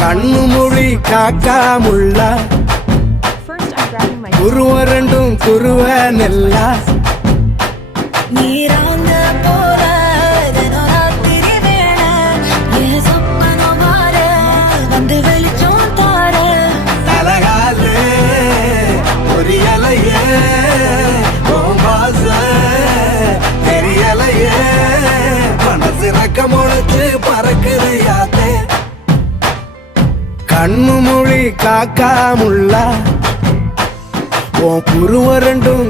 கண்ணு மொழி காக்கா முள்ளா குருவ ரெண்டும் குருவ நெல்லா நீராங்க போல ராத்திரி வேண என் சொப்பனம் மாற வந்து வெளிச்சம் தார தலகாலே ஒரு இலையே தெரியலையே மனசு ரக்க முளைச்சு பறக்குது யாத்தே கண்ணு மொழி காக்கா முள்ளா உன் குருவ ரெண்டும்